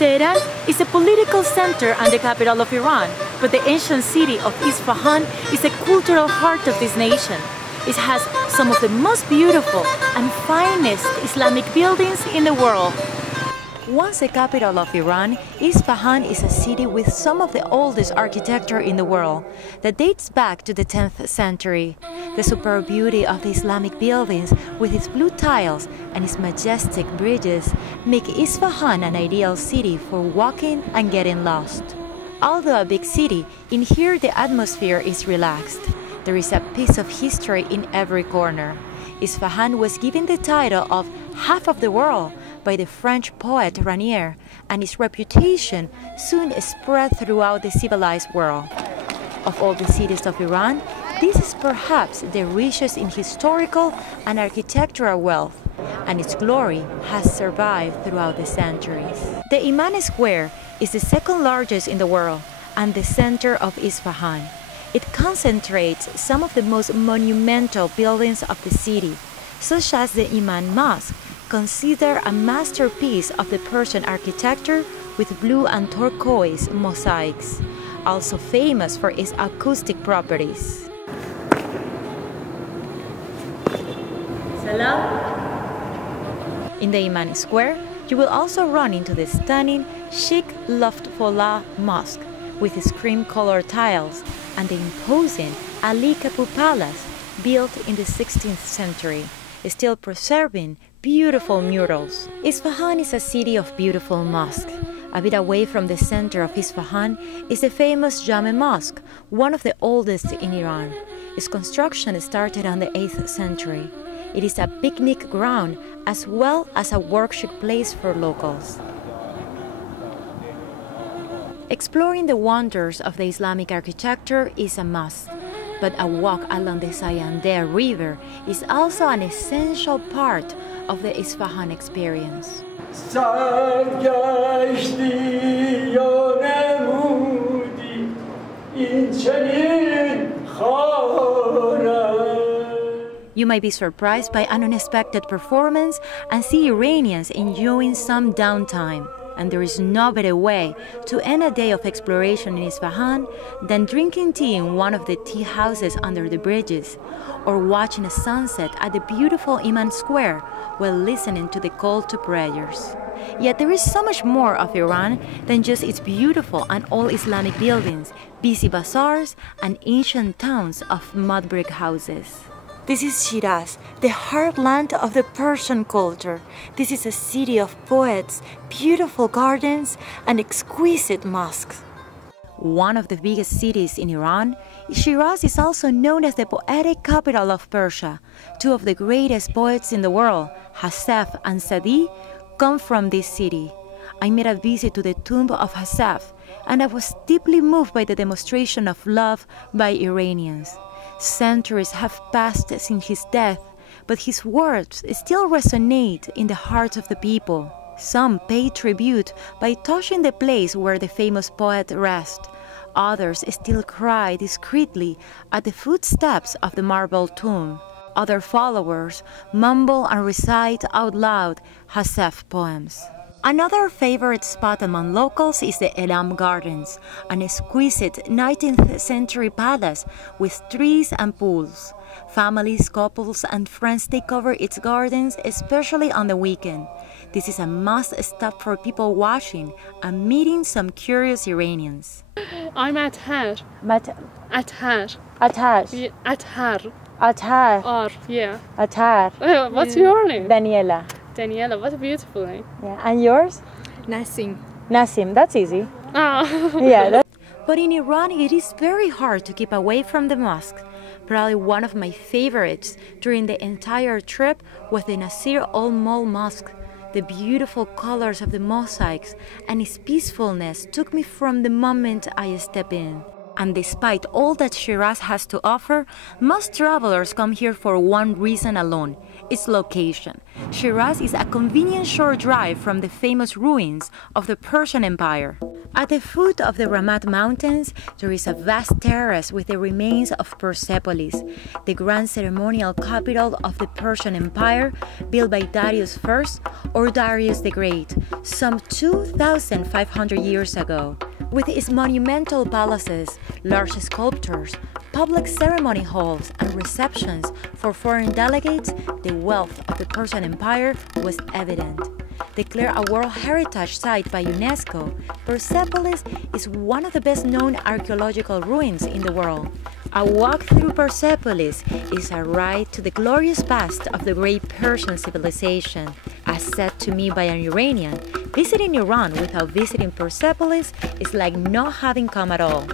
Tehran is a political center and the capital of Iran, but the ancient city of Isfahan is the cultural heart of this nation. It has some of the most beautiful and finest Islamic buildings in the world. Once the capital of Iran, Isfahan is a city with some of the oldest architecture in the world that dates back to the 10th century. The superb beauty of the Islamic buildings with its blue tiles and its majestic bridges make Isfahan an ideal city for walking and getting lost. Although a big city, in here the atmosphere is relaxed. There is a piece of history in every corner. Isfahan was given the title of half of the world by the French poet Ranier, and its reputation soon spread throughout the civilized world. Of all the cities of Iran, this is perhaps the richest in historical and architectural wealth, and its glory has survived throughout the centuries. The Imam Square is the second largest in the world and the center of Isfahan. It concentrates some of the most monumental buildings of the city, such as the Imam Mosque, considered a masterpiece of the Persian architecture with blue and turquoise mosaics, also famous for its acoustic properties. Salam. In the Imam Square, you will also run into the stunning chic Loftfollah Mosque with its cream-colored tiles and the imposing Ali Kapur Palace built in the 16th century, still preserving beautiful murals. Isfahan is a city of beautiful mosques. A bit away from the center of Isfahan is the famous Jame Mosque, one of the oldest in Iran. Its construction started in the 8th century. It is a picnic ground as well as a worship place for locals. Exploring the wonders of the Islamic architecture is a must, but a walk along the Sayandeh River is also an essential part of the Isfahan experience. You might be surprised by an unexpected performance and see Iranians enjoying some downtime. And there is no better way to end a day of exploration in Isfahan than drinking tea in one of the tea houses under the bridges, or watching a sunset at the beautiful Imam Square while listening to the call to prayers. Yet there is so much more of Iran than just its beautiful and old Islamic buildings, busy bazaars, and ancient towns of mud brick houses. This is Shiraz, the heartland of the Persian culture. This is a city of poets, beautiful gardens, and exquisite mosques. One of the biggest cities in Iran, Shiraz is also known as the poetic capital of Persia. Two of the greatest poets in the world, Hassaf and Sadi, come from this city. I made a visit to the tomb of Hassaf, and I was deeply moved by the demonstration of love by Iranians. Centuries have passed since his death, but his words still resonate in the hearts of the people. Some pay tribute by touching the place where the famous poet rests. Others still cry discreetly at the footsteps of the marble tomb. Other followers mumble and recite out loud Hassaf poems. Another favorite spot among locals is the Elam Gardens, an exquisite 19th century palace with trees and pools. Families, couples, and friends take over its gardens, especially on the weekend. This is a must-stop for people watching and meeting some curious Iranians. I'm Athar. Athar. Athar. Yeah, Athar. Athar. Yeah. Athar. What's your name? Daniela. Daniela, what a beautiful name. Yeah, and yours? Nassim. Nassim, that's easy. Oh. Yeah. But in Iran, it is very hard to keep away from the mosque. Probably one of my favorites during the entire trip was the Nasir al-Mol Mosque. The beautiful colors of the mosaics and its peacefulness took me from the moment I stepped in. And despite all that Shiraz has to offer, most travelers come here for one reason alone: its location. Shiraz is a convenient short drive from the famous ruins of the Persian Empire. At the foot of the Ramat Mountains, there is a vast terrace with the remains of Persepolis, the grand ceremonial capital of the Persian Empire, built by Darius I or Darius the Great, some 2,500 years ago. With its monumental palaces, large sculptures, public ceremony halls, and receptions for foreign delegates, the wealth of the Persian Empire was evident. Declared a World Heritage Site by UNESCO, Persepolis is one of the best-known archaeological ruins in the world. A walk through Persepolis is a ride to the glorious past of the great Persian civilization. As said to me by an Iranian, visiting Iran without visiting Persepolis is like not having come at all.